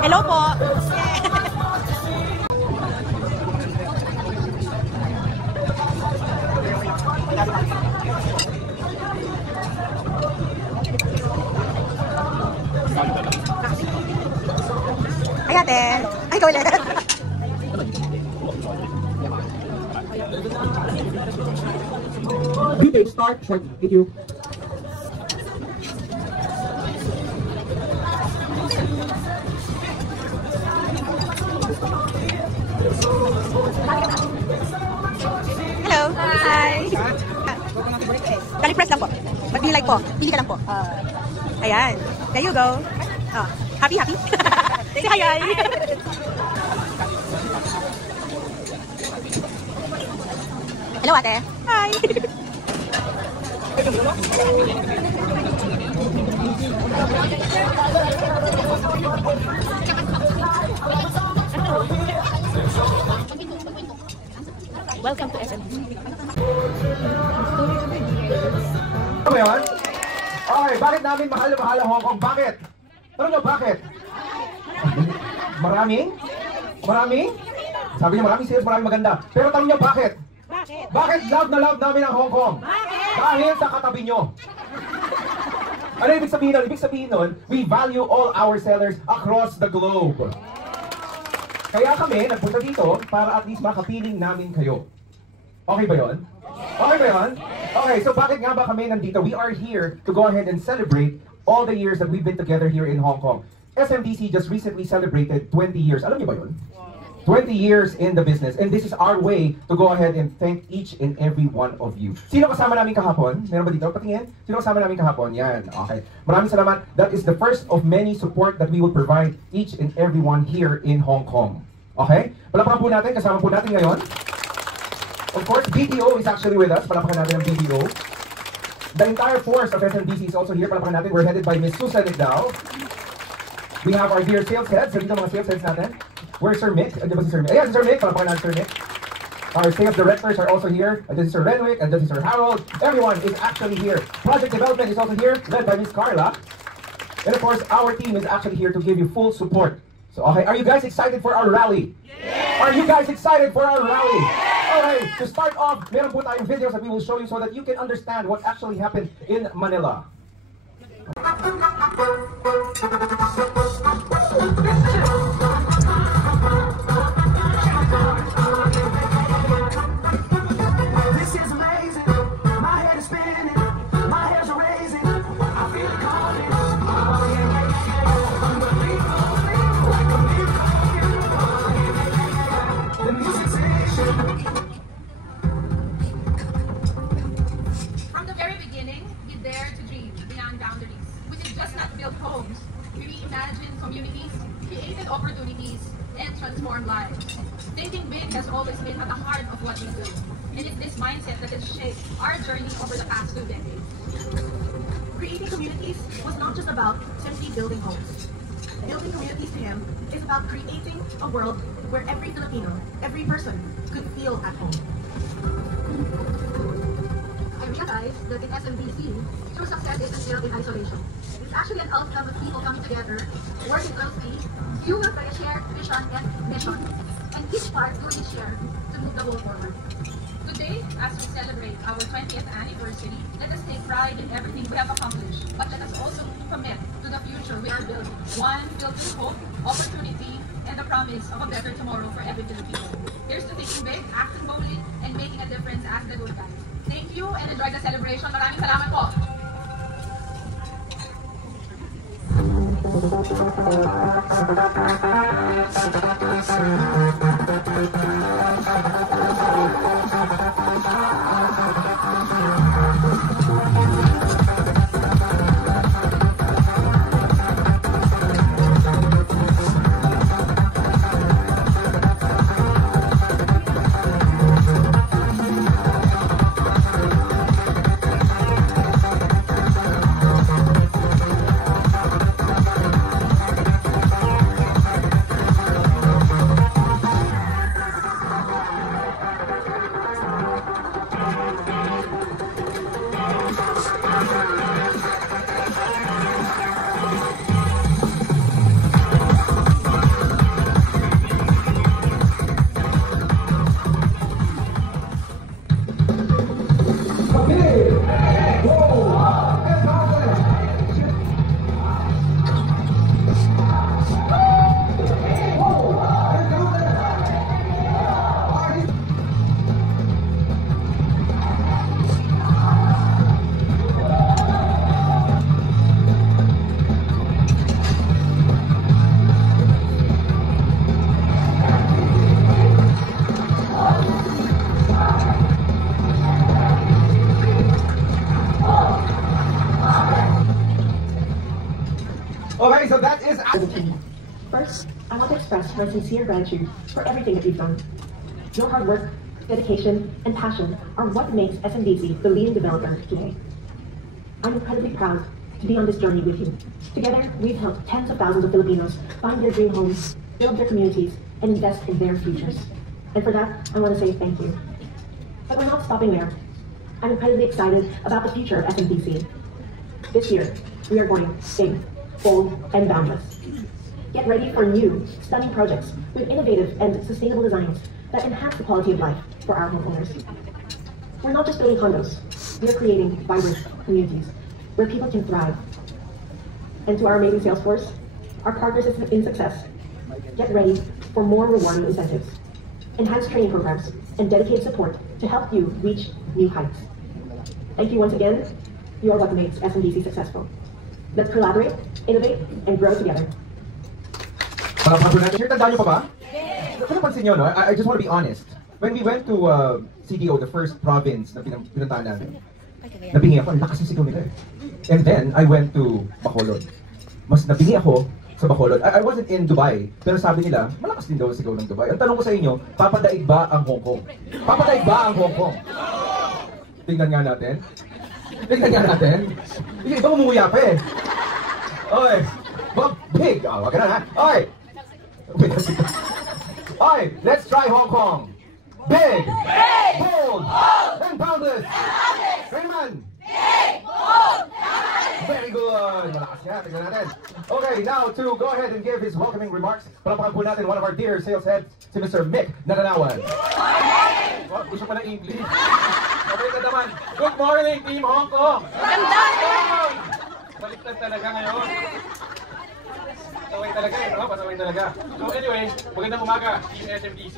Hello po. Ay ate. Ay ikaw ulit. Video start short video. Hello. Hi. Kali-press lang po. Pag like po, pili ka lang po. Ayan. There you go. Oh. Happy, happy? Say hi, hi. Hello, ate. Hi. Welcome to SMBC. Ano yun? Okay, bakit namin mahal na mahal ang Hong Kong? Bakit? Tanong nyo, bakit? Maraming? Maraming? Sabi niya maraming sales, maraming maganda. Pero tanong nyo, bakit? Bakit? Bakit love na love namin ang Hong Kong? Bakit? Dahil sa katabi nyo. Ano ibig sabihin nun? Ibig sabihin nun, we value all our sellers across the globe. Kaya kami, nagpunta dito para at least makapiling namin kayo. Okay ba yun? Okay ba yun? Okay, so bakit nga ba kami nandito? We are here to go ahead and celebrate all the years that we've been together here in Hong Kong. SMDC just recently celebrated 20 years. Alam niyo ba yun? 20 years in the business. And this is our way to go ahead and thank each and every one of you. Sino kasama namin kahapon? Meron ba dito? Patingin. Sino kasama namin kahapon? Yan. Okay. Maraming salamat. That is the first of many support that we will provide each and every one here in Hong Kong. Okay? Palakpakan po natin. Kasama po natin ngayon. Of course, BPO is actually with us. Palakpakan natin ang BPO. The entire force of SMDC is also here. Palakpakan natin. We're headed by Ms. Susan Igdao. We have our dear sales heads. Dito mga sales heads natin. Where's Sir Mick? Di ba si Sir Mick? Ayan, si Sir Mick. Palakpakan natin Sir Mick. Our sales directors are also here. And this is Sir Renwick. And this is Sir Harold. Everyone is actually here. Project development is also here, led by Ms. Carla. And of course, our team is actually here to give you full support. So, okay, are you guys excited for our rally? Yeah. Are you guys excited for our rally? Yeah. Okay, to start off, meron po tayong videos that we will show you so that you can understand what actually happened in Manila. This is amazing. My head is spinning. My hairs are raising. I feel it coming. Oh, yeah, yeah, yeah. Unbelievable. Like a miracle. The music's action. From the very beginning, we dared to dream beyond boundaries. We did just not build homes. We reimagined communities, created opportunities, and transformed lives. Thinking big has always been at the heart of what we do. And it's this mindset that has shaped our journey over the past 2 decades. Creating communities was not just about simply building homes. Building communities to him is about creating a world where every Filipino, every person could feel at home. I realized that in SMBC, true success isn't built in isolation. It's actually an outcome of people coming together, working closely, fueled by a shared vision and mission, and each part doing its share to move the whole forward. Today, as we celebrate our 20th anniversary, let us take pride in everything we have accomplished, but let us also commit to the future we are building. One filled with hope, opportunity, and the promise of a better tomorrow for every Filipino. Here's to thinking big, acting boldly, and making a difference as the good guys. Thank you and enjoy the celebration. Maraming salamat po! Okay, so that is... First, I want to express my sincere gratitude for everything that you've done. Your hard work, dedication, and passion are what makes SMDC the leading developer today. I'm incredibly proud to be on this journey with you. Together, we've helped tens of thousands of Filipinos find their dream homes, build their communities, and invest in their futures. And for that, I want to say thank you. But we're not stopping there. I'm incredibly excited about the future of SMDC. This year, we are going big, bold, and boundless. Get ready for new, stunning projects with innovative and sustainable designs that enhance the quality of life for our homeowners. We're not just building condos, we are creating vibrant communities where people can thrive. And to our amazing sales force, our partners in success, get ready for more rewarding incentives, enhanced training programs, and dedicated support to help you reach new heights. Thank you once again. You are what makes SMDC successful. Let's collaborate, innovate, and grow together. Sir, tandaan niyo pa ba? Kung napansin niyo, no? I just want to be honest. When we went to CDO, the first province na pinuntahan natin, nabingi ako, ang lakas ng sigaw nila eh. And then, I went to Bacolod. Mas nabingi ako sa Bacolod. I wasn't in Dubai, pero sabi nila, malakas din daw ang sigaw ng Dubai. Ang tanong ko sa inyo, papadaig ba ang Hong Kong? Papadaig ba ang Hong Kong? Tingnan nga natin. Tingnan nga natin. Yung iba umuya pa eh. Oy, big! Oh, wag ka na ha. Oy! Oy, let's try Hong Kong. Big! Bold! And boundless! Raymond! Very good! Malakas yan, tingnan natin. Okay, now to go ahead and give his welcoming remarks, palapakan po natin one of our dear sales heads, si Mr. Mick Nananawan. Oh, gusto pa ng English. Okay ka naman. Good morning, Team Hong Kong! Ganda! Baliktad talaga ngayon. Pasaway talaga eh, no? Pasaway talaga. So anyway, magandang umaga, Team SMDC.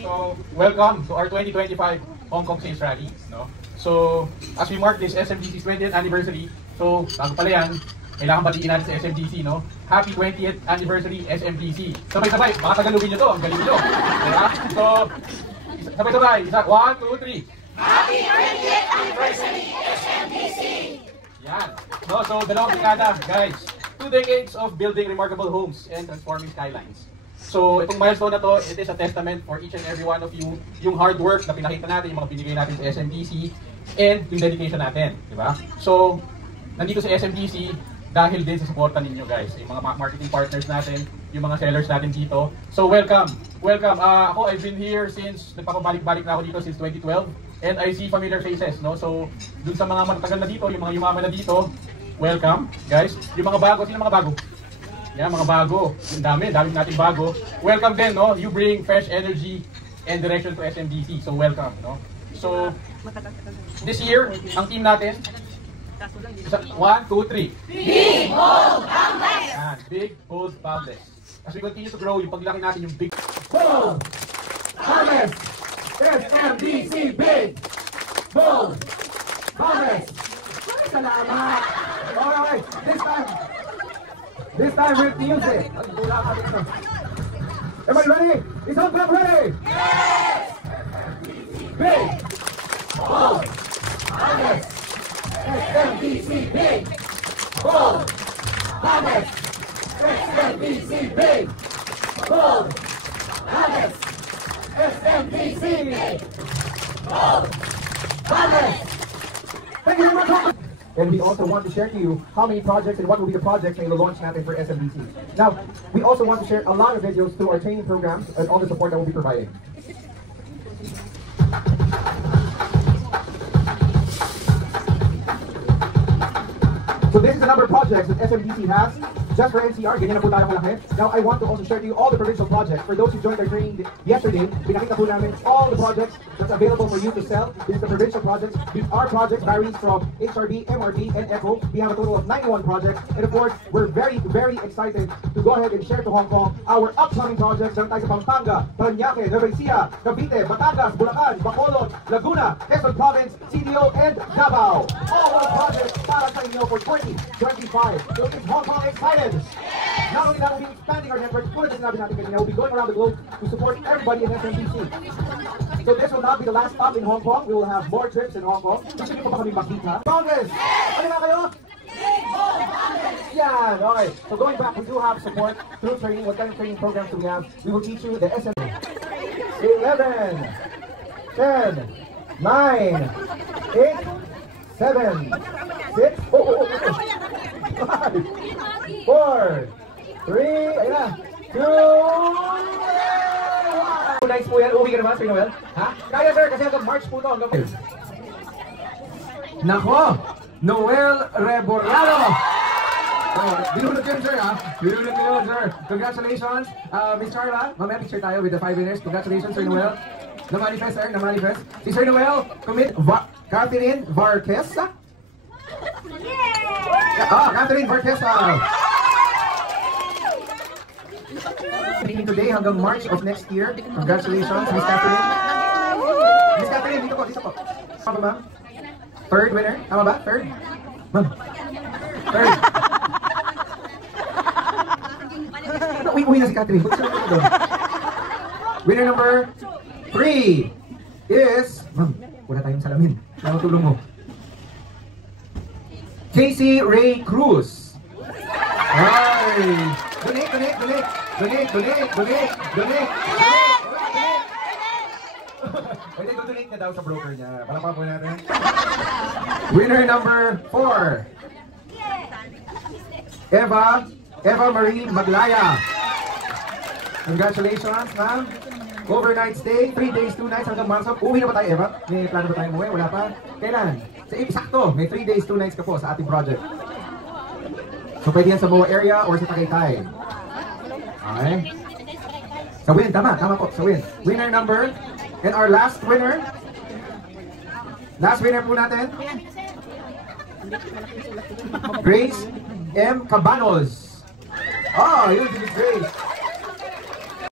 So, welcome to our 2025 Hong Kong Sales Rally. No? So, as we mark this SMDC's 20th anniversary, so, bago pala yan, kailangan batiin natin sa SMDC, no? Happy 20th anniversary SMDC. Sabay-sabay, baka tagalugin nyo to, ang galing nyo. Diba? So, sabay-sabay, 1, 2, 3. Happy 20th anniversary SMDC! Yan. No, so, dalawang dekada, guys. 2 decades of building remarkable homes and transforming skylines. So, itong milestone na to, it is a testament for each and every one of you, yung hard work na pinakita natin, yung mga binigay natin sa SMDC, and yung dedication natin, di ba? So, nandito sa SMDC, dahil din sa suporta ninyo guys, yung mga marketing partners natin, yung mga sellers natin dito. So, welcome! Welcome! Ako, I've been here since, nagpapabalik-balik na ako dito since 2012, and I see familiar faces, no? So, dun sa mga matagal na dito, yung mga yumaman na dito, welcome, guys. Yung mga bago, sino mga bago? Yan, mga bago. Yung dami nating bago. Welcome din, no? You bring fresh energy and direction to SMDC. So, welcome, no? So, this year, ang team natin, 1, 2, 3. Big, bold, boundless! Yan, big, bold, boundless. As we continue to grow, yung paglaki natin, yung big, Bold, boundless, SMDC, big, bold, boundless. Salamat. Alright, this time with music. Everybody ready? Is Hong Kong ready? Yes! Big, bold, boundless, SMDC, big, bold, boundless, SMDC, big, bold, boundless, SMDC, big, bold, boundless. Thank you very much. and we also want to share to you how many projects and what will be the projects na ilo-launch natin for SMDC. Now, we also want to share a lot of videos through our training programs and all the support that we'll be providing. So this is the number of projects that SMDC has just for NCR. Ganyan na po tayo kalaki. Now, I want to also share to you all the provincial projects. For those who joined our training yesterday, pinakita po namin all the projects that's available for you to sell. This is the provincial projects. Our project varies from HRB, MRB, and ECHO. We have a total of 91 projects. And of course, we're very, very excited to go ahead and share to Hong Kong our upcoming projects. Meron tayo sa Pampanga, Parañaque, Nueva Ecija, Cavite, Batangas, Bulacan, Bacolod, Laguna, Quezon Province, CDO, and Davao. All those projects para sa inyo for 2025. So is Hong Kong excited? Not only that, we'll be expanding our network. Tulad na sinabi natin kanina, we'll be going around the globe to support everybody in SMBC. So this will not be the last stop in Hong Kong. We will have more trips in Hong Kong. Gusto niyo pa kami makita? Congress! Ano nga kayo? Yeah, okay. So going back, we do have support through training. What kind of training programs do we have? We will teach you the SM. 11, 10, 9, 8, 7, 6, 5, 4, 3, ayun na, 2, 1. Nice po yan. Uwi ka naman, Sir Noel? Ha? Kaya sir, kasi hanggang March po to. Nako! Noel Reborado! Binulog yun, sir, ha? Binulog yun, sir. Congratulations, Miss Charla. Mamaya picture tayo with the 5 winners. Congratulations, Sir Noel. Na-manifest, sir. Na-manifest. Si Sir Noel, Catherine Varquesa. Catherine Varquesa. Today hanggang March of next year. Congratulations, Miss Catherine. Miss Catherine, dito po. Tama ba, ma'am? Third winner? Tama ba? Third? Ma'am. Third. Uwi na si Catherine. Winner number 3 is... Ma'am, wala tayong salamin. Ano tulong mo? Casey Ray Cruz. Ay! Donate! Pwede donate na daw sa broker niya. Palakpan po natin. Winner number 4. Eva Marie Maglaya. Congratulations, ma'am. Overnight stay, 3 days, 2 nights hanggang Marso. Uwi na ba tayo, Eva? May plano ba tayong umuwi? Wala pa? Kailan? Sakto, may 3 days, 2 nights ka po sa ating project. So pwede yan sa MOA area or sa Tagaytay. Okay? Sa win, tama po, sa win. Winner number, and our last winner po natin, Grace M. Cabanos. Oh, yun si Grace.